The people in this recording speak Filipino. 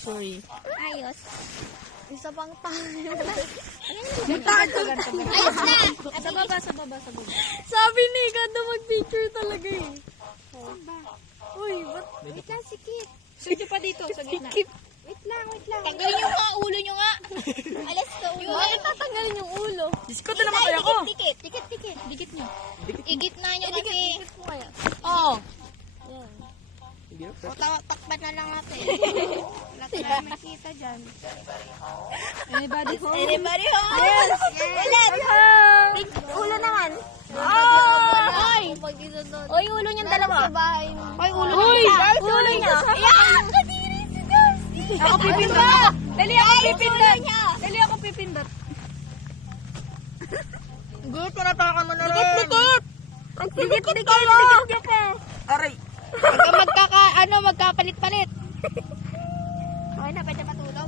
Sorry. Ayos. Isa pang tayo. Ayos na! Sa baba, sa baba, sa baba. Sabi ni ganda mag-picture talaga eh. Uy, ba't? Wait lang, sikit. Sige pa dito, sa gitna. Wait lang. Tanggalin yung mga ulo nyo nga. Alas ka ulo. Bakit tatanggalin yung ulo? Diyos ko, ito naman kaya ko. Dikit. Dikit nyo. Igitna nyo kasi. Dikit mo kaya. Oo. Yan. O, takpan na lang natin. Wala ka na makita dyan. Anybody home? Anybody home? Yes! Ulit! Big ulo naman. Ay! Pag-isa doon. Oy, ulo niyang dalawa. Sa bahay. Oy, ulo Uy! niya. Ulo niya. Ayan! Kadiri si Darcy! Ako pipindot. Dali ako pipindot. niya. Dali ako pipindot. Good, tinatakan mo na rin. Dikit niya pa. Aray. Magkapalit-palit. Okay na, pwede matulog.